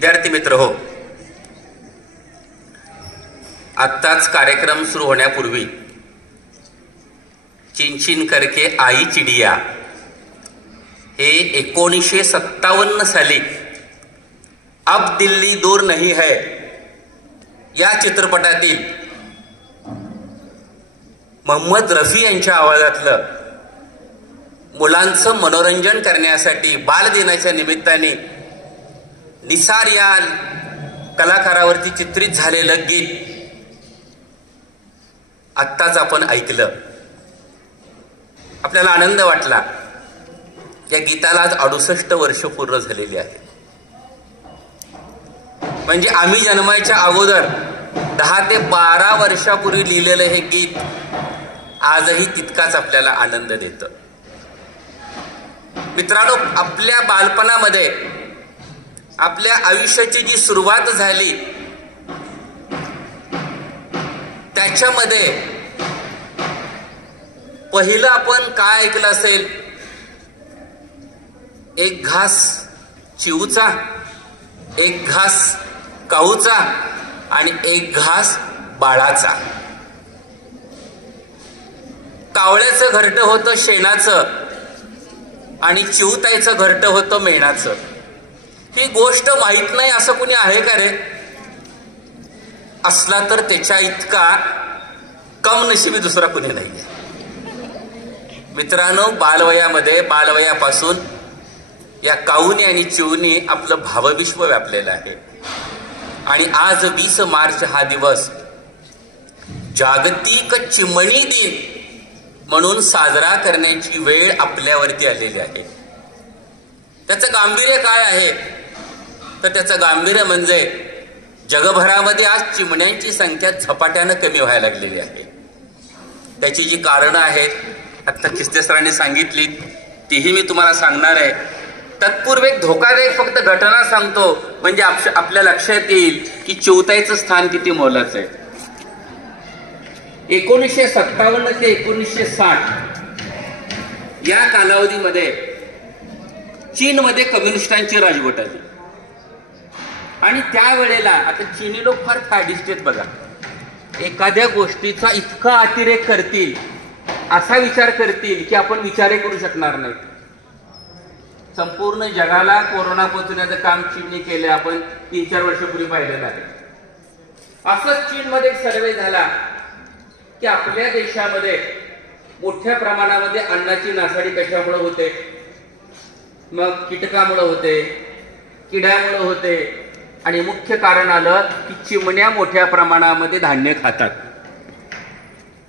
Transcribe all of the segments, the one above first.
विद्यार्थी मित्र हो, आत्ताच कार्यक्रम सुरू होण्यापूर्वी चिनचिन करके आई चिडिया हे 1957 साली अब दिल्ली दूर नहीं है या चित्रपटातील मोहम्मद रफी यांच्या आवाजातलं मुलांचं मनोरंजन करण्यासाठी बालदिनाच्या निमित्ताने निसार या कलाकारावरती चित्रित झालेलं गीत आत्ताच आपण ऐकलं. आपल्याला आनंद वाटला. या गीताला आज 68 वर्ष पूर्ण झालेली आहेत. म्हणजे आम्ही जन्माच्या अगोदर 10 ते 12 वर्षापूर्वी लिहिलेलं हे गीत आजही तितकाच आपल्याला आनंद देतं. मित्रांनो, आपल्या बालपणामध्ये आपल्या आयुष्याची जी सुरुवात झाली त्याच्यामध्ये पहिलं आपण काय ऐकलं असेल? एक घास चिऊचा, एक घास काऊचा आणि एक घास बाळाचा. कावळ्याचं घरटं होतं शेणाचं आणि चिऊताईचं घरटं होतं मेणाचं. ही गोष्ट माहित नाही असं कुणी आहे का रे? असला तर त्याच्या इतका कमनशिबी दुसरा कुणी नाही. मित्रांनो, बालवयापासून या काऊनी आणि चिऊनी आपलं भावविश्व व्यापलेलं आहे. आणि आज 20 मार्च हा दिवस जागतिक चिमणी दिन म्हणून साजरा करण्याची वेळ आपल्यावरती आलेली आहे. त्याचं गांभीर्य काय आहे? तर त्याचं गांभीर्य म्हणजे जगभरामध्ये आज चिमण्यांची संख्या झपाट्यानं कमी व्हायला लागलेली आहे. त्याची जी कारणं आहेत आता खिस्ते सरांनी सांगितली, तीही मी तुम्हाला सांगणार आहे. तत्पूर्वी एक धोकादायक फक्त घटना सांगतो, म्हणजे आपल्या लक्षात येईल की चिऊताईचं स्थान किती मोलाचं आहे. 1957 ते 1960 या कालावधीमध्ये चीनमध्ये कम्युनिस्टांची राजवट आली. आणि त्यावेळेला आता चीनी लोक फार फॅडिस्ट आहेत बघा. एखाद्या गोष्टीचा इतका अतिरेक करतील, असा विचार करतील की आपण विचारही करू शकणार नाही. संपूर्ण जगाला कोरोना पोचवण्याचं काम चीनने केलं. आपण 3-4 वर्षापूर्वी पाहिलेलं आहे. असंच चीनमध्ये एक सर्वे झाला की आपल्या देशामध्ये मोठ्या प्रमाणामध्ये अन्नाची नासाडी कशामुळे होते? मग कीटकामुळे होते, किड्यामुळे होते आणि मुख्य कारण आलं की चिमण्या मोठ्या प्रमाणामध्ये धान्य खातात.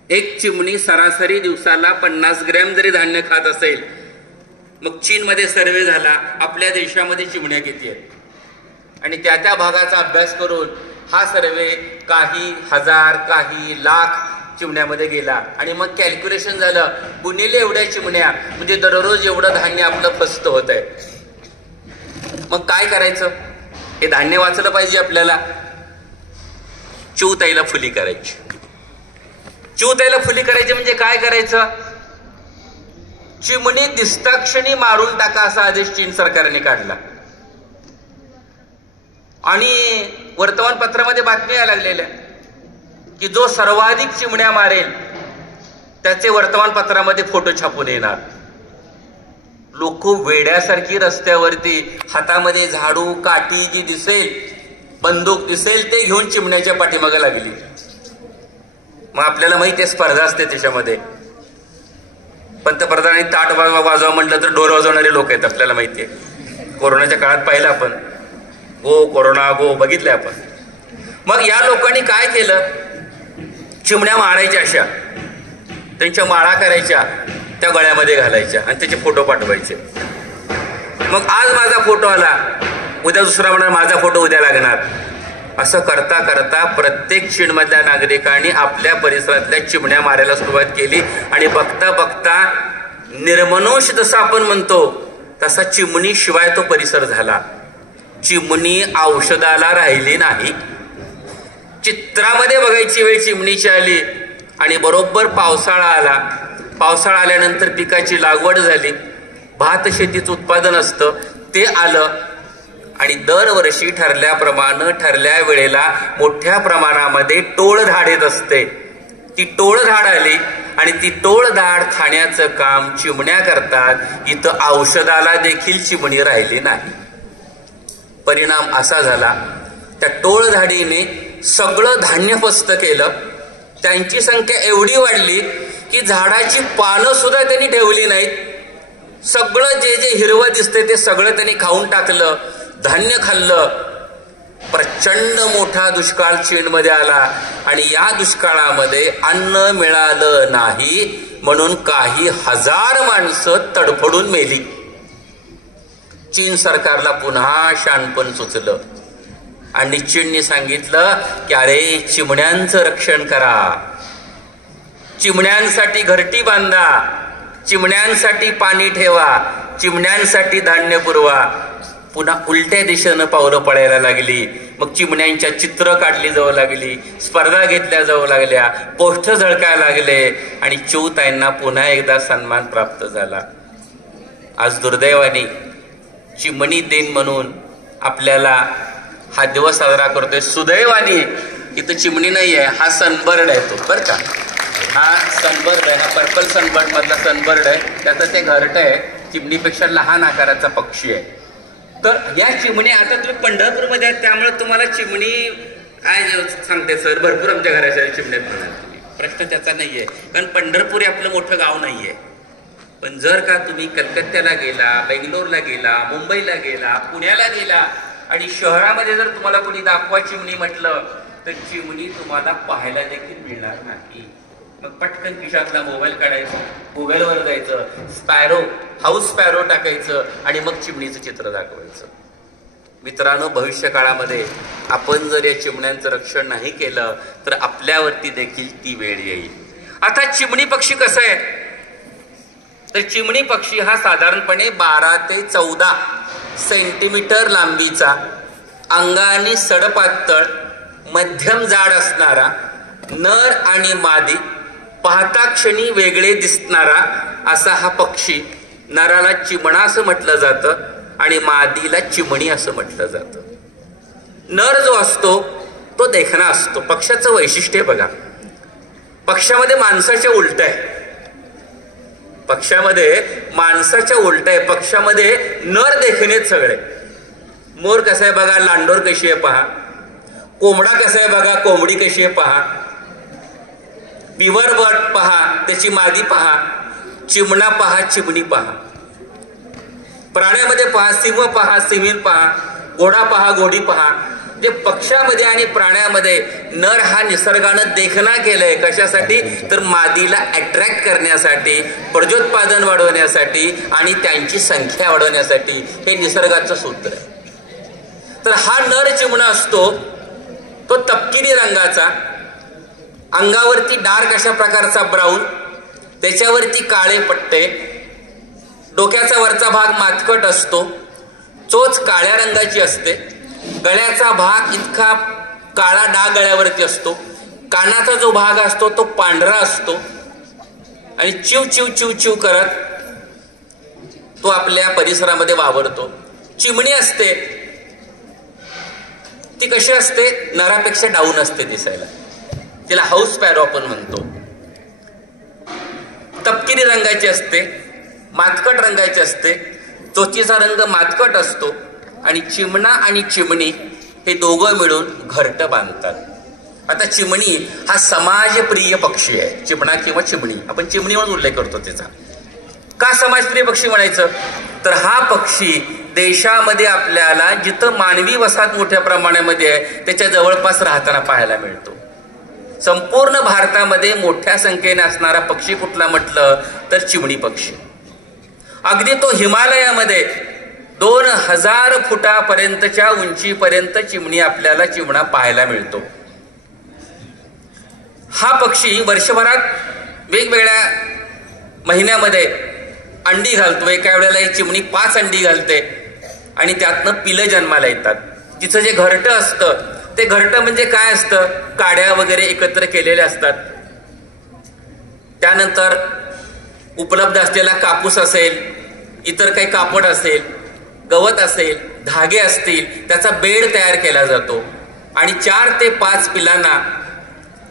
एक चिमणी सरासरी दिवसाला 50 ग्रॅम जरी धान्य खात असेल, मग चीनमध्ये सर्वे झाला आपल्या देशामध्ये चिमण्या किती आहेत. आणि त्या भागाचा अभ्यास करून हा सर्वे काही हजार काही लाख चिमण्यामध्ये गेला. आणि मग कॅल्क्युलेशन झालं, गुणिले एवढ्या चिमण्या म्हणजे दररोज एवढं धान्य आपलं फस्त होत आहे. मग काय करायचं? हे धान्य वाचलं पाहिजे आपल्याला. चिऊताईला फुली करायची. चिऊताईला फुली करायची म्हणजे काय करायचं? चिमणी दिसता क्षणी मारून टाका असा आदेश चीन सरकारने काढला. आणि वर्तमानपत्रामध्ये बातमी यायला लागलेल्या की जो सर्वाधिक चिमण्या मारेल त्याचे वर्तमानपत्रामध्ये फोटो छापून येणार. लोक वेड्यासारखी रस्त्यावरती हातामध्ये झाडू काठी जी दिसेल, बंदूक दिसेल ते घेऊन चिमण्याच्या पाठीमागे लागली. मग आपल्याला माहिती आहे स्पर्धा असते त्याच्यामध्ये. पंतप्रधानांनी ताट वाजवा म्हटलं तर डोर वाजवणारे लोक आहेत, आपल्याला माहिती आहे. कोरोनाच्या काळात पाहिलं आपण, गो कोरोना गो बघितलंय आपण. मग या लोकांनी काय केलं? चिमण्या मारायच्या, अशा त्यांच्या माळा करायच्या, त्या गळ्यामध्ये घालायच्या आणि त्याचे फोटो पाठवायचे. मग आज माझा फोटो आला, उद्या दुसरा म्हणणार माझा फोटो उद्या लागणार. असं करता करता प्रत्येक चीनमधल्या नागरिकांनी आपल्या परिसरातल्या चिमण्या मारायला सुरुवात केली. आणि बघता बघता निर्मनोष जसं आपण म्हणतो तसा चिमणी शिवाय तो परिसर झाला. चिमणी औषधाला राहिली नाही. चित्रामध्ये बघायची वेळ चिमणीची आली. आणि बरोबर पावसाळा आला. पावसाळा आल्यानंतर पिकाची लागवड झाली, भात शेतीचं उत्पादन असतं ते आलं. आणि दरवर्षी ठरल्याप्रमाणे ठरल्या वेळेला मोठ्या प्रमाणामध्ये टोळधाड येत असते. ती टोळधाड आली आणि ती टोळधाड खाण्याचं काम चिमण्या करतात. इथं औषधाला देखील चिमणी राहिली नाही. परिणाम असा झाला, त्या टोळधाडीने सगळं धान्य फस्त केलं. त्यांची संख्या एवढी वाढली की झाडाची पानं सुद्धा त्यांनी ठेवली नाहीत. सगळं जे जे हिरवं दिसते ते सगळं त्यांनी खाऊन टाकलं, धान्य खाल्लं. प्रचंड मोठा दुष्काळ चीनमध्ये आला आणि या दुष्काळामध्ये अन्न मिळालं नाही म्हणून काही हजार माणसं तडफडून मेली. चीन सरकारला पुन्हा शहाणपण सुचलं आणि चीनने सांगितलं की अरे चिमण्यांचं रक्षण करा, चिमण्यांसाठी घरटी बांधा, चिमण्यांसाठी पाणी ठेवा, चिमण्यांसाठी धान्य पुरवा. पुन्हा उलट्या दिशेनं पावलं पडायला लागली. मग चिमण्यांच्या चित्र काढली जाऊ लागली, स्पर्धा घेतल्या जाऊ लागल्या, पोस्टर झळकायला लागले आणि चिऊताईंना पुन्हा एकदा सन्मान प्राप्त झाला. आज दुर्दैवाने चिमणी दिन म्हणून आपल्याला हा दिवस साजरा करतोय. सुदैवाने इथं चिमणी नाही आहे, हा सनबर्ड आहे तो, बरं का. हा सनबर्ड आहे, हा पर्पल सनबर्ड मधला सनबर्ड आहे. त्याचं ते घरटं आहे, चिमणीपेक्षा लहान आकाराचा पक्षी आहे. तर या चिमणी, आता तुम्ही पंढरपूरमध्ये आहात त्यामुळे तुम्हाला चिमणी काय सांगते सर, भरपूर आमच्या घराच्या चिमण्यात म्हणाल तुम्ही. प्रश्न त्याचा नाहीये, कारण पंढरपूर हे आपलं मोठं गाव नाहीये. पण जर का तुम्ही कलकत्त्याला गेला, बेंगलोरला गेला, मुंबईला गेला, पुण्याला गेला आणि शहरामध्ये जर तुम्हाला कोणी दाखवा चिमणी म्हटलं तर चिमणी तुम्हाला पाहायला देखील मिळणार नाही. मग पटकन खिशातला मोबाईल काढायचा, गुगलवर जायचं, स्पॅरो, हाऊस स्पॅरो टाकायचं आणि मग चिमणीचं चित्र दाखवायचं. मित्रांनो, भविष्य काळामध्ये आपण जर या चिमण्यांचं रक्षण नाही केलं तर आपल्यावरती देखील ती वेळ येईल. आता चिमणी पक्षी कसं आहे तर चिमणी पक्षी हा साधारणपणे 12 ते 14 सेंटीमीटर लांबीचा, अंगाने सडपातळ, मध्यम जाड असणारा, नर आणि मादी, पाहता क्षणी वेगळे दिसणारा असा हा पक्षी. नराला चिमणा असं म्हटलं जातं आणि मादीला चिमणी असं म्हटलं जातं. नर जो असतो तो देखणा असतो. पक्षाचं वैशिष्ट्य बघा, पक्षामध्ये माणसाच्या उलट आहे. पक्षामध्ये माणसाच्या उलट आहे. पक्षामध्ये नर देखणेत सगळे. मोर कसा आहे बघा, लांडोर कशी आहे पहा, कोंबडा कसा आहे बघा, कोंबडी कशी आहे पहा, बिवर बट पहा, त्याची मादी पहा, चिमणा पहा, चिमणी पहा. प्राण्यामध्ये पहा, सिंह पहा, सिंहीण पहा, घोडा पहा, घोडी पहा. जे पक्षामध्ये आणि प्राण्यामध्ये नर हा निसर्गानं देखणा केलाय. कशासाठी तर मादीला अट्रॅक्ट करण्यासाठी, प्रजोत्पादन वाढवण्यासाठी आणि त्यांची संख्या वाढवण्यासाठी. हे निसर्गाचं सूत्र आहे. तर हा नर चिमणा असतो तो तपकिरी रंगाचा, अंगावरती डार्क अशा प्रकारचा ब्राऊन, त्याच्यावरती काळे पट्टे, डोक्याचा वरचा भाग मातकट असतो, चोच काळ्या रंगाची असते, गळ्याचा भाग इतका काळा डाग गळ्यावरती असतो, कानाचा जो भाग असतो तो पांढरा असतो आणि चिव चिव चिव चिव करत तो आपल्या परिसरामध्ये वावरतो. चिमणी असते ती कशी असते, नरापेक्षा डाऊन असते दिसायला. तिला हाऊस स्पॅरो आपण म्हणतो. तपकिरी रंगाची असते, मातकट रंगाची असते, चोचीचा रंग मातकट असतो आणि चिमणा आणि चिमणी हे दोघं मिळून घरटं बांधतात. आता चिमणी हा समाजप्रिय पक्षी आहे. चिमणा किंवा चिमणी, आपण चिमणी म्हणून उल्लेख करतो त्याचा. का समाजप्रिय पक्षी म्हणायचं तर हा पक्षी देशामध्ये आपल्याला जिथं मानवी वसाहत मोठ्या प्रमाणामध्ये आहे त्याच्या जवळपास राहताना पाहायला मिळतो. संपूर्ण भारतामध्ये मोठ्या संख्येने असणारा पक्षी कुठला म्हटलं तर चिमणी पक्षी. अगदी तो हिमालयामध्ये 2000 फुटापर्यंतच्या उंचीपर्यंत चिमणी आपल्याला चिमणा पाहायला मिळतो. हा पक्षी वर्षभरात वेगवेगळ्या महिन्यामध्ये अंडी घालतो. एका वेळेला ही चिमणी 5 अंडी घालते आणि त्यातनं पिलं जन्माला येतात. तिचं जे घरटं असतं ते घरटं म्हणजे काय असतं, काड्या वगैरे एकत्र केलेल्या असतात. त्यानंतर उपलब्ध असलेला कापूस असेल, इतर काही कापड असेल, गवत असेल, धागे असतील, त्याचा बेड तयार केला जातो आणि 4 ते 5 पिलांना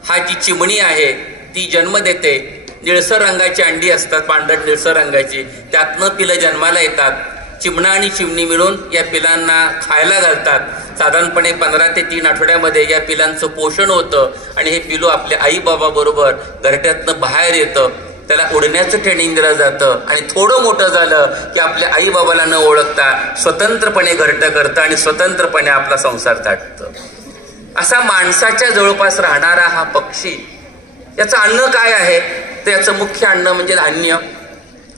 हा जी चिमणी आहे ती जन्म देते. निळसर रंगाची अंडी असतात, पांढरट निळसर रंगाची, त्यातनं पिलं जन्माला येतात. चिमणा आणि चिमणी मिळून या पिलांना खायला घालतात. साधारणपणे 15 ते 3 आठवड्यामध्ये या पिलांचं पोषण होतं आणि हे पिलू आपल्या आई बाबा बरोबर घरट्यातनं बाहेर येतं. त्याला उडण्याचं ट्रेनिंग दिलं जातं आणि थोडं मोठं झालं की आपल्या आई बाबाला न ओळखता स्वतंत्रपणे घरटं करतं आणि स्वतंत्रपणे आपला संसार थाटतं. असा माणसाच्या जवळपास राहणारा हा पक्षी, याचं अन्न काय आहे तर याचं मुख्य अन्न म्हणजे धान्य.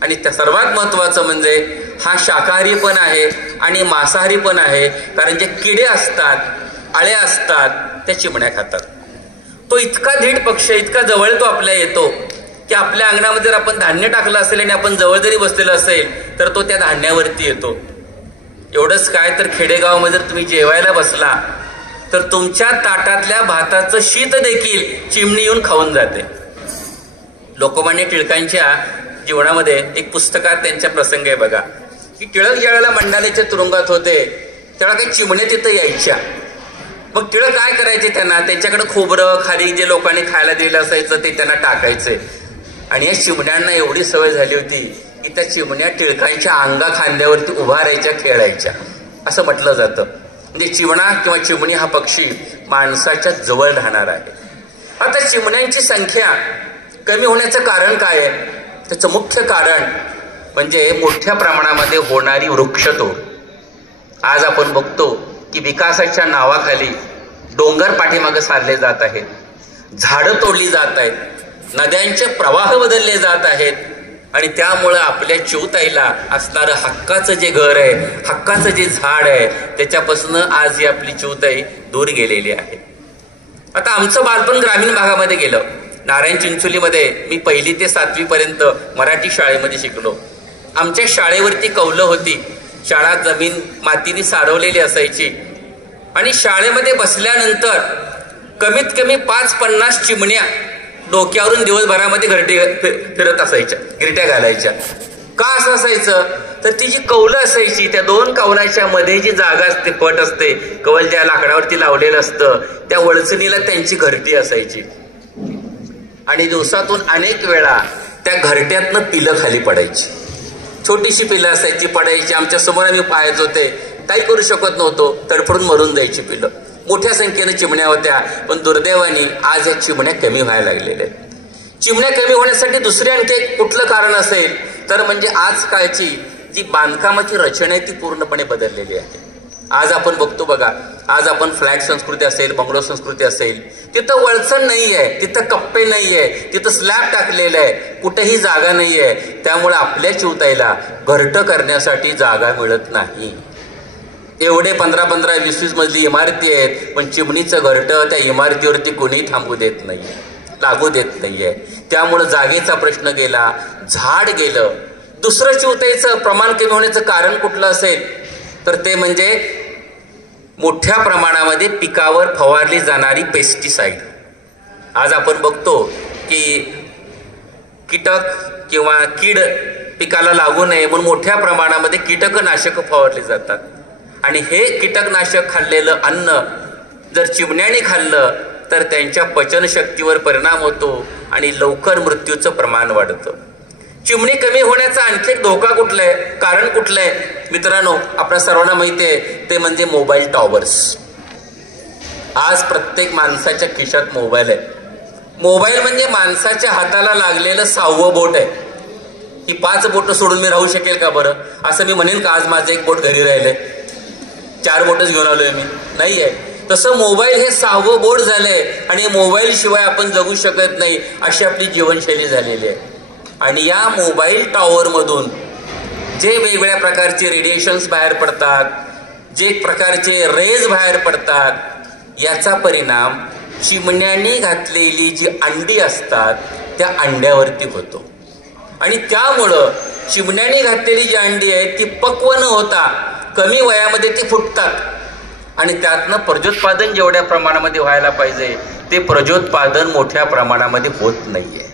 आणि त्या सर्वात महत्वाचं म्हणजे हा शाकाहारी पण आहे आणि मांसाहारी पण आहे, कारण जे किडे असतात, आळ्या असतात, त्या चिमण्या खातात. तो इतका धीट पक्षी, इतका जवळ तो आपल्या येतो की आपल्या अंगणामध्ये जर आपण धान्य टाकलं असेल आणि आपण जवळ जरी बसलेलं असेल तर तो त्या धान्यावरती येतो. एवढंच काय तर खेडेगावामध्ये जर तुम्ही जेवायला बसला तर तुमच्या ताटातल्या भाताचं शीत देखील चिमणी येऊन खाऊन जाते. लोकमान्य टिळकांच्या जीवनामध्ये एक पुस्तकात त्यांच्या प्रसंग आहे बघा, की टिळक ज्यावेळेला मंडालेच्या तुरुंगात होते त्यावेळेला काही चिमण्या तिथं यायच्या. मग टिळक काय करायचे, त्यांना त्यांच्याकडे खोबरं खाली जे लोकांनी खायला दिलं असायचं ते त्यांना टाकायचे. आणि या चिमण्यांना एवढी सवय झाली होती की त्या चिमण्या टिळकांच्या अंगा खांद्यावरती उभा राहायच्या, खेळायच्या, असं म्हटलं जातं. म्हणजे चिमणा किंवा चिमणी हा पक्षी माणसाच्या जवळ राहणार आहे. आता चिमण्यांची संख्या कमी होण्याचं कारण काय आहे? त्याचं मुख्य कारण म्हणजे मोठ्या प्रमाणामध्ये होणारी वृक्षतोड. आज आपण बघतो की विकासाच्या नावाखाली डोंगर पाठीमागे सारले जात आहेत, झाडं तोडली जात आहेत, नद्यांचे प्रवाह बदलले जात आहेत आणि त्यामुळं आपल्या चिवताईला असणारं हक्काचं जे घर आहे, हक्काचं जे झाड आहे, त्याच्यापासून आज ही आपली चिवताई दूर गेलेली आहे. आता आमचं बालपण ग्रामीण भागामध्ये गेलं. नारायण चिंचोलीमध्ये मी 1ली ते 7वी पर्यंत मराठी शाळेमध्ये शिकलो. आमच्या शाळेवरती कौलं होती. शाळा जमीन मातीने सारवलेली असायची आणि शाळेमध्ये बसल्यानंतर कमीत कमी 5-50 चिमण्या डोक्यावरून दिवसभरामध्ये घरटे फिरत असायच्या, गिरट्या घालायच्या. का असं असायचं तर ती जी कौलं असायची त्या 2 कौलाच्या मध्ये जी जागा असते, पट असते, कवल ज्या लाकडावरती लावलेलं असतं त्या वळचणीला त्यांची घरटी असायची आणि दिवसातून अनेक वेळा त्या घरट्यातनं पिलं खाली पडायची. छोटीशी पिलं असायची, पडायची. आमच्या समोर आम्ही पाहायच होते, काही करू शकत नव्हतो, तडफडून मरून जायची पिलं. मोठ्या संख्येने चिमण्या होत्या, पण दुर्दैवाने आज या चिमण्या कमी व्हायला लागलेल्या आहेत. चिमण्या कमी होण्यासाठी दुसरे आणखी एक कुठलं कारण असेल तर म्हणजे आजकालची जी बांधकामाची रचना आहे ती पूर्णपणे बदललेली आहे. आज आपण बघतो बघा, आज आपण फ्लॅट संस्कृती असेल, बंगलो संस्कृती असेल, तिथं वळसण नाहीये, तिथं कप्पे नाहीये, तिथं स्लॅब टाकलेलं आहे, कुठेही जागा नाहीये. त्यामुळे आपल्या चिवताईला घरटं करण्यासाठी जागा मिळत नाही. एवढे 15-15, 20-20 मजली इमारती आहेत, पण चिमणीचं घरटं त्या इमारतीवरती कोणीही थांबू देत नाहीये, लागू देत नाहीये. त्यामुळं जागेचा प्रश्न गेला, झाड गेलं. दुसरं चिवताईचं प्रमाण कमी होण्याचं कारण कुठलं असेल तर ते म्हणजे मोठ्या प्रमाणामध्ये पिकावर फवारली जाणारी पेस्टिसाइड. आज आपण बघतो की कीटक किंवा कीड पिकाला लागू नये म्हणून मोठ्या प्रमाणामध्ये कीटकनाशक फवारली जातात आणि हे कीटकनाशक खाल्लेलं अन्न जर चिमण्याने खाल्लं तर त्यांच्या पचनशक्तीवर परिणाम होतो आणि लवकर मृत्यूचं प्रमाण वाढतं. चिमणी कमी होण्याचा आणखी एक धोका कुठला आहे, कारण कुठलं आहे मित्रांनो? आपल्या सर्वांना माहिती आहे, ते म्हणजे मोबाईल टॉवर्स. आज प्रत्येक माणसाच्या खिशात मोबाईल आहे. मोबाईल म्हणजे माणसाच्या हाताला लागलेलं 6वं बोट आहे. ही 5 बोटं सोडून मी राहू शकेल का बरं? असं मी म्हणेन का आज माझं 1 बोट घरी राहिलंय, 4 बोटच घेऊन आलोय मी? नाहीये. तसं मोबाईल हे 6वं बोट झालंय आणि मोबाईल शिवाय आपण जगू शकत नाही अशी आपली जीवनशैली झालेली आहे. आणि या मोबाईल टॉवर मधून जे वेगवेगळ्या प्रकारचे रेडिएशन्स बाहेर पडतात, जे प्रकारचे रेज बाहेर पडतात, याचा परिणाम चिमण्यांनी घातलेली जी अंडी असतात त्या अंड्यावरती होतो. आणि त्यामुळं चिमण्यांनी घातलेली जी अंडी आहे ती पक्व न होता कमी वयामध्ये ती फुटतात आणि त्यातनं प्रजोत्पादन जेवढ्या प्रमाणामध्ये व्हायला पाहिजे ते प्रजोत्पादन मोठ्या प्रमाणामध्ये होत नाहीये.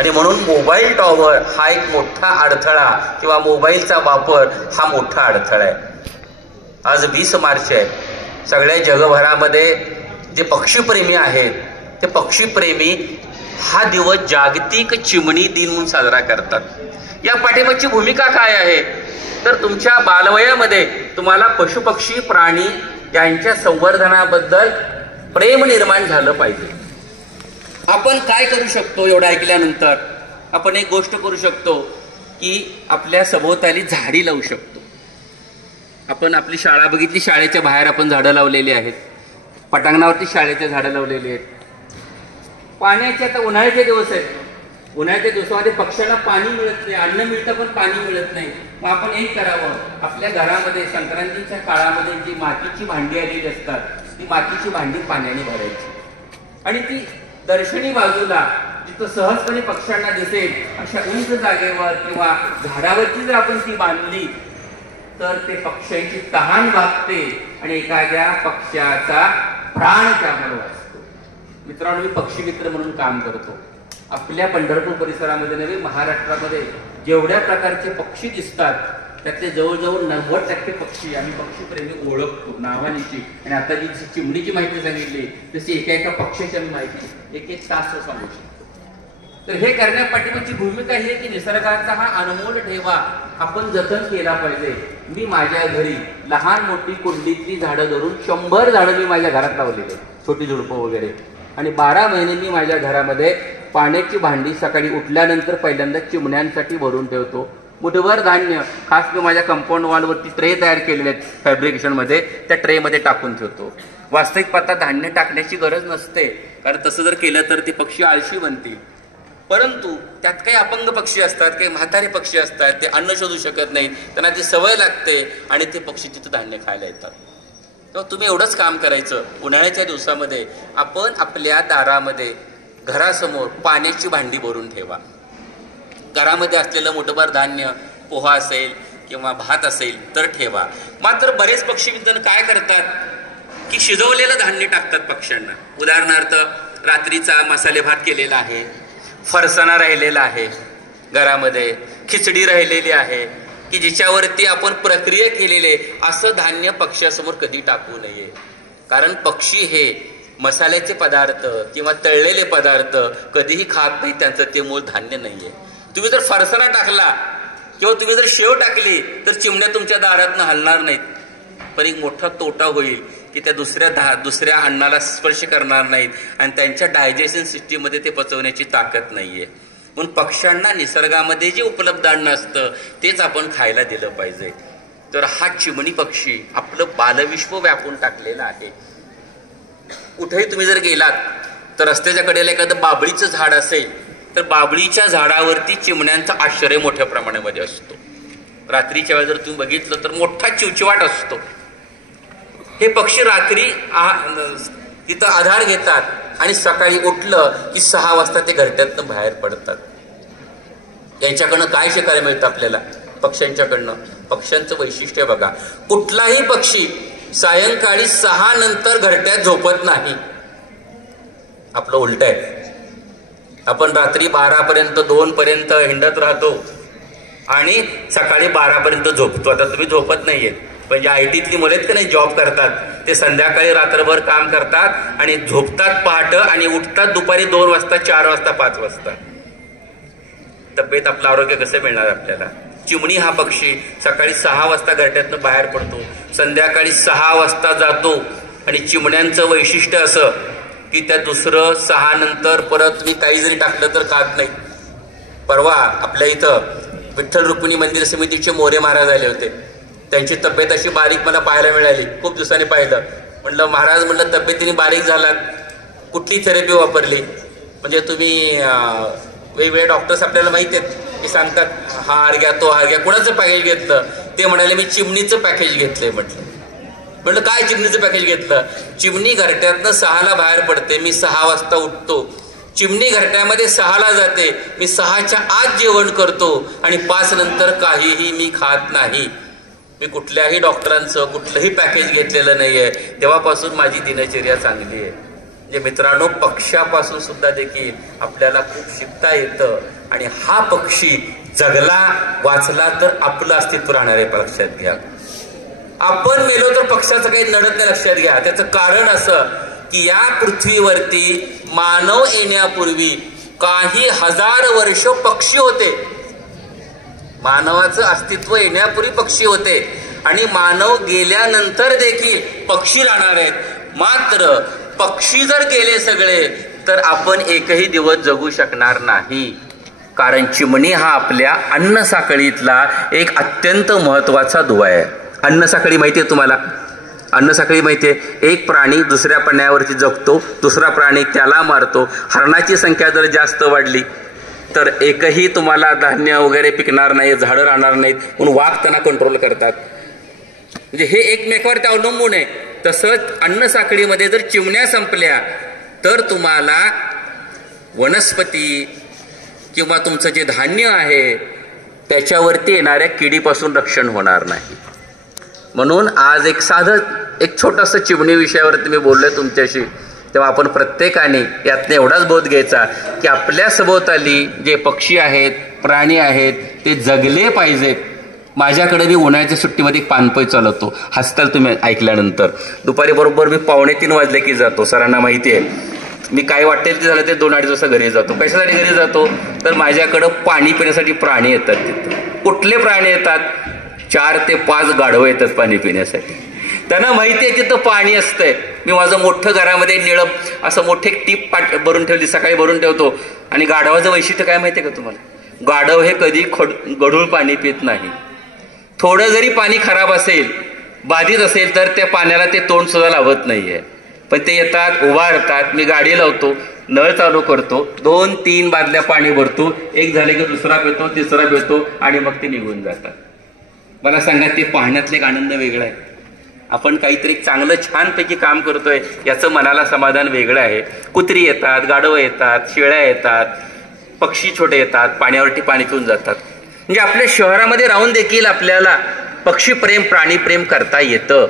आणि म्हणून मोबाईल टॉवर हा एक मोठा अडथळा किंवा मोबाईलचा वापर हा मोठा अडथळा आहे. आज 20 मार्च आहे. सगळ्या जगभरामध्ये जे पक्षीप्रेमी आहेत ते पक्षीप्रेमी हा दिवस जागतिक चिमणी दिन म्हणून साजरा करतात. या पाठीमागची भूमिका काय आहे तर तुमच्या बालवयामध्ये तुम्हाला पशुपक्षी प्राणी यांच्या संवर्धनाबद्दल प्रेम निर्माण झालं पाहिजे. आपण काय करू शकतो एवढं ऐकल्यानंतर आपण एक गोष्ट करू शकतो की आपल्या सभोवताली झाडी लावू शकतो. आपण आपली शाळा बघितली, शाळेच्या बाहेर आपण झाडं लावलेली आहेत, पटांगणावरती शाळेच्या झाडं लावलेली आहेत. पाण्याचे आता उन्हाळ्याचे दिवस आहेत, उन्हाळ्याच्या दिवसामध्ये पक्ष्यांना पाणी मिळत नाही, अन्न मिळतं पण पाणी मिळत नाही. मग आपण एक करावं, आपल्या घरामध्ये संक्रांतीच्या काळामध्ये जी मातीची भांडी आलेली असतात ती मातीची भांडी पाण्याने भरायची आणि ती दर्शनी बाजूला जिथं सहजपणे पक्ष्यांना दिसेल अशा उंच जागेवर किंवा झाडावरती जर आपण ती बांधली तर ते पक्ष्यांची तहान भागते आणि एखाद्या पक्ष्याचा प्राण त्यामुळे वाचतो. मित्रांनो, मी पक्षी मित्र म्हणून काम करतो. आपल्या पंढरपूर परिसरामध्ये नव्हे, महाराष्ट्रामध्ये जेवढ्या प्रकारचे पक्षी दिसतात त्यातले जवळजवळ 90% पक्षी आम्ही पक्षीप्रेमी ओळखतो नावानिशी. आणि आता जी चिमणीची माहिती सांगितली तशी एका पक्ष्याची आम्ही माहिती एक तास सांगू शकतो. तर हे करण्यापाठीमागची भूमिका ही आहे की निसर्गाचा हा अनमोल ठेवा आपण जतन केला पाहिजे. मी माझ्या घरी लहान मोठी कुंडीतली झाडं धरून 100 झाडं मी माझ्या घरात लावलेली, छोटी झुडपं वगैरे. आणि 12 महिने मी माझ्या घरामध्ये पाण्याची भांडी सकाळी उठल्यानंतर पहिल्यांदा चिमण्यांसाठी भरून ठेवतो. मुठभर धान्य खास मी माझ्या कंपाऊंड वॉलवरती ट्रे तयार केलेले आहेत फॅब्रिकेशनमध्ये, त्या ट्रेमध्ये टाकून ठेवतो. वास्तविक पाहता धान्य टाकण्याची गरज नसते, कारण तसं जर केलं तर ते पक्षी आळशी बनतील. परंतु त्यात काही अपंग पक्षी असतात, काही म्हातारे पक्षी असतात, ते अन्न शोधू शकत नाहीत, त्यांना ती सवय लागते आणि ते पक्षी तिथं धान्य खायला येतात. तेव्हा तुम्ही एवढंच काम करायचं, उन्हाळ्याच्या दिवसामध्ये आपण आपल्या दारामध्ये घरासमोर पाण्याची भांडी भरून ठेवा. घरामध्ये असलेलं मुठभर धान्य, पोहा असेल किंवा भात असेल तर ठेवा. मात्र बरेच पक्षीविद्वान काय करतात की शिजवलेलं धान्य टाकतात पक्ष्यांना. उदाहरणार्थ रात्रीचा मसाले भात केलेला आहे, फरसाणा राहिलेला आहे, घरामध्ये खिचडी राहिलेली आहे की जिच्यावरती आपण प्रक्रिया केलेले असं धान्य पक्ष्यासमोर कधी टाकू नये. कारण पक्षी हे मसाल्याचे पदार्थ किंवा तळलेले पदार्थ कधीही खात नाही, त्यांचं ते मूळ धान्य नाहीये. तुम्ही जर फरसाणा टाकला किंवा तुम्ही जर शेव टाकली तर चिमण्या तुमच्या दारातनं हलणार नाहीत. पण एक मोठा तोटा होईल की त्या दुसऱ्या अन्नाला स्पर्श करणार नाहीत आणि त्यांच्या डायजेशन सिस्टीममध्ये ते पचवण्याची ताकद नाहीये. म्हणून पक्ष्यांना निसर्गामध्ये जे उपलब्ध अन्न असतं तेच आपण खायला दिलं पाहिजे. तर हा चिमणी पक्षी आपलं बालविश्व व्यापून टाकलेलं आहे. कुठेही तुम्ही जर गेलात तर रस्त्याच्या कडेला एखादं बाबळीचं झाड असेल तर बाबळीच्या झाडावरती चिमण्यांचा आश्रय मोठ्या प्रमाणामध्ये असतो. रात्रीच्या वेळेला जर तुम्ही बघितलं तर मोठा चिवचिवाट असतो. हे पक्षी रात्री तिथं आधार घेतात आणि सकाळी उठलं की 6 वाजता ते घरट्यातनं बाहेर पडतात. यांच्याकडनं काय शिकायला मिळतं आपल्याला पक्ष्यांच्याकडनं? पक्ष्यांचं वैशिष्ट्य बघा, कुठलाही पक्षी सायंकाळी 6 नंतर घरट्यात झोपत नाही. आपलं उलट आहे. आपण रात्री 12 पर्यंत 2 पर्यंत हिंडत राहतो आणि सकाळी 12 पर्यंत झोपतो. आता तुम्ही झोपत नाहीयेत, म्हणजे IT तली मुलं आहेत का नाही, जॉब करतात, ते संध्याकाळी रात्रभर काम करतात आणि झोपतात पहाटे आणि उठतात दुपारी 2 वाजता, 4 वाजता, 5 वाजता. तब्येत आपलं आरोग्य कसं मिळणार आपल्याला? चिमणी हा पक्षी सकाळी 6 वाजता घरट्यातनं बाहेर पडतो, संध्याकाळी 6 वाजता जातो. आणि चिमण्यांचं वैशिष्ट्य असं की त्या दुसरं 6 नंतर परत तुम्ही काही जरी टाकलं तर खात नाही. परवा आपल्या इथं विठ्ठल रुक्मिणी मंदिर समितीचे मोरे महाराज आले होते. त्यांची तब्येत अशी बारीक मला पाहायला मिळाली. खूप दिवसांनी पाहिलं. म्हणलं महाराज, म्हणलं तब्येतीने बारीक झालात, कुठली थेरपी वापरली? म्हणजे तुम्ही वेगवेगळे डॉक्टर्स आपल्याला माहिती आहेत की सांगतात हा हार घ्या, तो हार घ्या. कुणाचं पॅकेज घेतलं? ते म्हणाले मी चिमणीचं पॅकेज घेतलंय. म्हटलं काय चिमणीचं पॅकेज घेतलं? चिमणी घरट्यातनं 6ला बाहेर पडते, मी 6 वाजता उठतो. चिमणी घरट्यामध्ये 6ला जाते, मी 6च्या आत जेवण करतो आणि 5 नंतर काहीही मी खात नाही. मी कुठल्याही डॉक्टरांचं कुठलंही पॅकेज घेतलेलं नाहीये. तेव्हापासून माझी दिनचर्या चांगली आहे. म्हणजे मित्रांनो, पक्ष्यापासून सुद्धा देखील आपल्याला खूप शिकता येतं. आणि हा पक्षी जगला वाचला तर आपलं अस्तित्व राहणार आहे. लक्षात घ्या, आपण मेलो तर पक्षाचं काही नडत नाही. लक्षात घ्या, त्याचं कारण असं की या पृथ्वीवरती मानव येण्यापूर्वी काही हजार वर्ष पक्षी होते. मानवाचं अस्तित्व येण्यापूर्वी पक्षी होते आणि मानव गेल्यानंतर देखील पक्षी राहणार आहेत. मात्र पक्षी जर गेले सगळे तर आपण एकही दिवस जगू शकणार नाही. कारण चिमणी हा आपल्या अन्न साखळीतला एक अत्यंत महत्वाचा दुवा आहे. अन्न साखळी माहिती आहे तुम्हाला? अन्न साखळी माहिती आहे? एक प्राणी दुसऱ्या प्राण्यावरती जगतो, दुसरा प्राणी त्याला मारतो. हरणाची संख्या जर जास्त वाढली तर एकही तुम्हाला धान्य वगैरे पिकणार नाही, झाडं राहणार नाहीत, म्हणून वाघ त्यांना कंट्रोल करतात. म्हणजे हे एकमेकावरती अवलंबून आहे. तसंच अन्न साखळीमध्ये जर चिमण्या संपल्या तर तुम्हाला वनस्पती किंवा तुमचं जे धान्य आहे त्याच्यावरती येणाऱ्या किडीपासून रक्षण होणार नाही. म्हणून आज एक छोटंसं चिमणी विषयावरती मी बोललोय तुमच्याशी. तेव्हा आपण प्रत्येकाने यातनं एवढाच बोध घ्यायचा की आपल्या सभोवताली जे पक्षी आहेत, प्राणी आहेत, ते जगले पाहिजेत. माझ्याकडे मी उन्हाळ्याच्या सुट्टीमध्ये एक पानपय चालवतो. हसताल तुम्ही ऐकल्यानंतर. दुपारी बरोबर मी 2:45 वाजले की जातो. सरांना माहिती आहे मी काय वाटेल ते झालं ते 2-2.5 वाजता घरी जातो. कशासाठी घरी जातो तर माझ्याकडं पाणी पिण्यासाठी प्राणी येतात. तिथं कुठले प्राणी येतात? 4 ते 5 गाढवं येतात पाणी पिण्यासाठी. त्यांना माहिती आहे तिथं पाणी असतंय. मी माझं मोठं घरामध्ये निळं असं मोठे टीप भरून ठेवली, सकाळी भरून ठेवतो. आणि गाढवाचं वैशिष्ट्य काय माहिती आहे का तुम्हाला? गाढव हे कधी गढूळ पाणी पित नाही. थोडं जरी पाणी खराब असेल, बाधित असेल तर त्या पाण्याला ते तोंड सुद्धा लावत नाहीये. पण ते येतात, उभारतात, मी गाडी लावतो, नळ चालू करतो, 2-3 बादल्या पाणी भरतो, एक झाले की दुसरा पितो, तिसरा पितो आणि मग ते निघून जातात. मला सांगा, ते पाहण्यातले एक आनंद वेगळा आहे. आपण काहीतरी चांगलं छानपैकी काम करतोय याचं मनाला समाधान वेगळं आहे. कुत्री येतात, गाढवं येतात, शेळ्या येतात, पक्षी छोटे येतात, पाण्यावरती पाणी पिऊन जातात. म्हणजे आपल्या शहरामध्ये राहून देखील आपल्याला पक्षीप्रेम, प्राणीप्रेम करता येतं.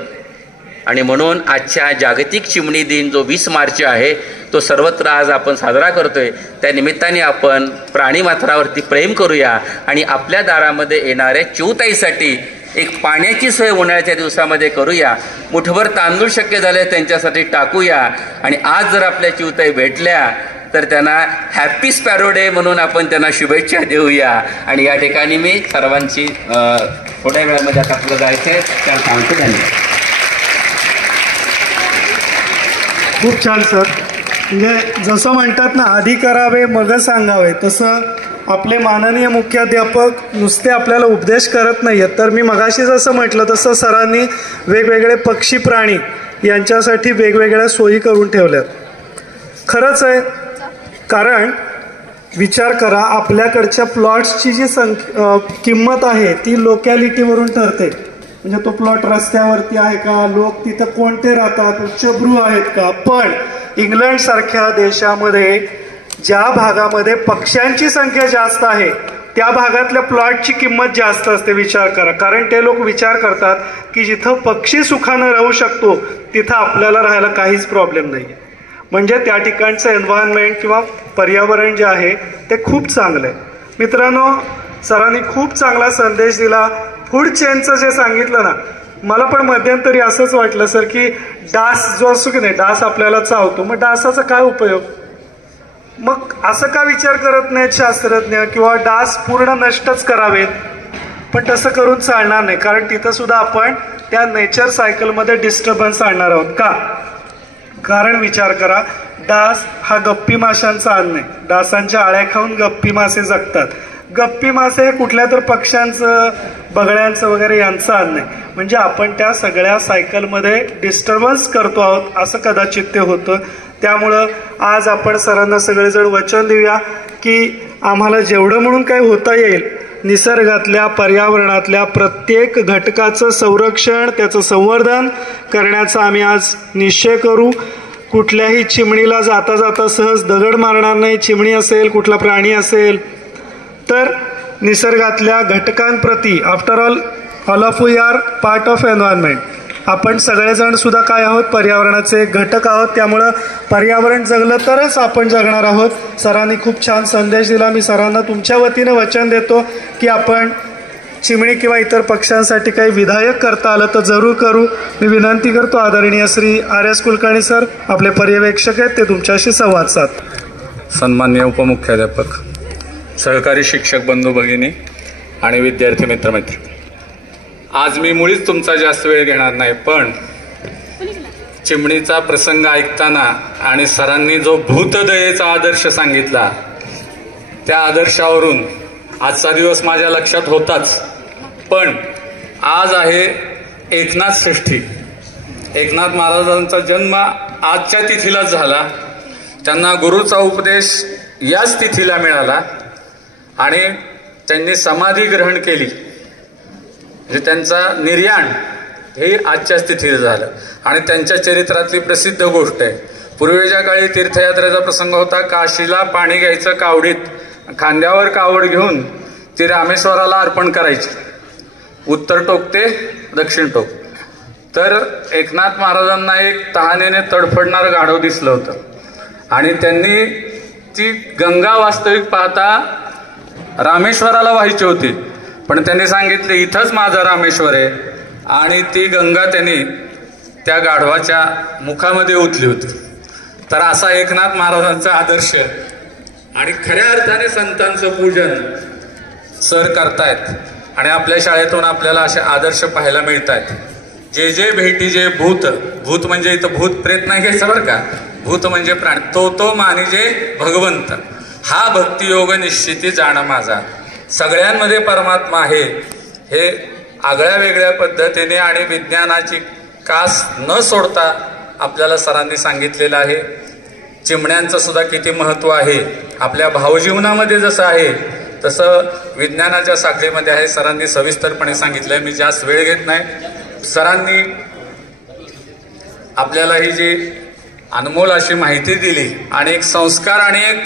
आणि म्हणून आजच्या जागतिक चिमणी दिन जो 20 मार्च आहे तो सर्वत्र आज आपण साजरा करतोय. त्या निमित्ताने आपण प्राणीमात्रावरती प्रेम करूया आणि आपल्या दारामध्ये येणाऱ्या चिऊताईसाठी एक पाण्याची सोय उन्हाळ्याच्या दिवसामध्ये करूया. मुठभर तांदूळ शक्य झाले त्यांच्यासाठी टाकूया. आणि आज जर आपल्या चिऊताई भेटल्या तर त्यांना हॅपी स्पॅरो डे म्हणून आपण त्यांना शुभेच्छा देऊया. आणि या ठिकाणी मी सर्वांची थोड्या वेळामध्ये आता आपलं जायचं आहे त्याला सांगतो. धन्यवाद. खूप छान सर. म्हणजे जसं म्हणतात ना, आधी करावे मग सांगावे, तसं आपले माननीय मुख्याध्यापक नुसते आपल्याला उपदेश करत नाही आहेत. तर मी मगाशी जसं म्हटलं तसं सरांनी वेगवेगळे पक्षी प्राणी यांच्यासाठी वेगवेगळ्या सोयी करून ठेवल्यात. खरंच आहे. कारण विचार करा, आपल्याकडच्या प्लॉट्सची जी किंमत आहे ती लोकॅलिटीवरून ठरते. म्हणजे तो प्लॉट रस्त्यावरती आहे का, लोक तिथं कोणते राहतात, उच्चभ्रू आहेत का. पण इंग्लंड सारख्या देशामध्ये ज्या भागामध्ये पक्ष्यांची संख्या जास्त आहे त्या भागातल्या प्लॉटची किंमत जास्त असते. विचार करा. कारण ते लोक विचार करतात की जिथं पक्षी सुखानं राहू शकतो तिथं आपल्याला राहायला काहीच प्रॉब्लेम नाही. म्हणजे त्या ठिकाणचं एन्व्हायरमेंट किंवा पर्यावरण जे आहे ते खूप चांगलं आहे. मित्रांनो, सरांनी खूप चांगला संदेश दिला. फूड चेनचं जे सांगितलं ना, मला पण मध्यंतरी असंच वाटलं सर की डास जो असतो की नाही, डास आपल्याला चावतो, मग डासाचा काय उपयोग. मग असं का विचार करत नाहीत शास्त्रज्ञ किंवा डास पूर्ण नष्टच करावेत. पण तसं करून चालणार नाही. कारण तिथं सुद्धा आपण त्या नेचर सायकलमध्ये डिस्टर्बन्स आणणार आहोत का. कारण विचार करा, डास हा गप्पी माशांचा अन्न आहे. डासांच्या आळ्या खाऊन गप्पी मासे जगतात. गप्पी मासे हे कुठल्या तर पक्ष्यांचं, बगळ्यांचं वगैरे यांचं अन्न आहे. म्हणजे आपण त्या सगळ्या सायकलमध्ये डिस्टर्बन्स करतो आहोत असं कदाचित ते होतं. त्यामुळं आज आपण सरांना सगळेजण वचन देऊया की आम्हाला जेवढं म्हणून काही होता येईल निसर्गातल्या, पर्यावरणातल्या प्रत्येक घटकाचं संरक्षण, त्याचं संवर्धन करण्याचा आम्ही आज निश्चय करू. कुठल्याही चिमणीला जाता जाता सहज दगड मारणार नाही. चिमणी असेल, कुठला प्राणी असेल, तर निसर्गातल्या घटकांप्रती, after all of we are part of environment, आपण सगळेजण सुद्धा काय आहोत, पर्यावरणाचे घटक आहोत. त्यामुळं पर्यावरण जगलं तरच आपण जगणार आहोत. सरांनी खूप छान संदेश दिला. मी सरांना तुमच्या वतीनं वचन देतो की आपण चिमणी किंवा इतर पक्ष्यांसाठी काही विधायक करता आलं तर जरूर करू. मी विनंती करतो आदरणीय श्री आर.एस. कुलकर्णी सर, आपले पर्यवेक्षक आहेत, ते तुमच्याशी संवाद साधतात. सन्माननीय उपमुख्याध्यापक, सहकारी शिक्षक बंधू भगिनी आणि विद्यार्थी मित्रमैत्री, आज मी मुळीच तुमचा जास्त वेळ घेणार नाही, पण चिमणीचा प्रसंग ऐकताना आणि सरांनी जो भूतदयेचा आदर्श सांगितला, त्या आदर्शावरून आजचा दिवस माझ्या लक्षात होताच. पण आज आहे एकनाथ षष्ठी. एकनाथ महाराजांचा जन्म आजच्या तिथीलाच झाला. त्यांना गुरुचा उपदेश याच तिथीला मिळाला आणि त्यांनी समाधी ग्रहण केली. म्हणजे त्यांचा निर्याण हे आजच्याच तिथीला झालं. आणि त्यांच्या चरित्रातली प्रसिद्ध गोष्ट आहे, पूर्वीच्या काळी तीर्थयात्रेचा प्रसंग होता. काशीला पाणी घ्यायचं कावडीत, खांद्यावर कावड घेऊन ती रामेश्वराला अर्पण करायची, उत्तर टोक ते दक्षिण टोक. तर एकनाथ महाराजांना एक तहानेने तडफडणारं गाढव दिसलं होतं आणि त्यांनी ती गंगा वास्तविक पाहता रामेश्वराला व्हायची होती, पण त्यांनी सांगितले इथंच माझा रामेश्वर आहे, आणि ती गंगा त्यांनी त्या गाढवाच्या मुखामध्ये ओतली होती. तर असा एकनाथ महाराजांचा आदर्श आणि खऱ्या अर्थाने संतांचं पूजन सर करतायत आणि आपल्या शाळेतून आपल्याला असे आदर्श पाहायला मिळत आहेत. जे जे भेटी जे भूत, भूत म्हणजे इथं भूत प्रेत नाही घ्यायचं बरं का, भूत म्हणजे प्राणी, तो मानिजे भगवंत, हा भक्तियोग निश्चिती जाण माझा. सगळ्यांमध्ये परमात्मा आहे हे आगळ्या वेगळ्या पद्धतीने आणि विज्ञानाची कास न सोडता आपल्याला सरांनी सांगितलेलं आहे. चिमण्यांचं सुद्धा किती महत्व आहे, आपल्या भावजीवनामध्ये जसं आहे तसं विज्ञानाच्या साखळीमध्ये आहे. सरांनी सविस्तरपणे सांगितलंय, मी जास्त वेळ घेत नाही. सरांनी आपल्याला ही जी अनमोल अशी माहिती दिली आणि एक संस्कार आणि एक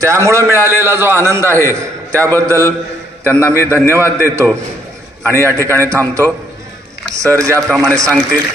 त्यामुळं मिळालेला जो आनंद आहे त्याबद्दल त्यांना मी धन्यवाद देतो आणि या ठिकाणी थांबतो. सर ज्याप्रमाणे सांगतील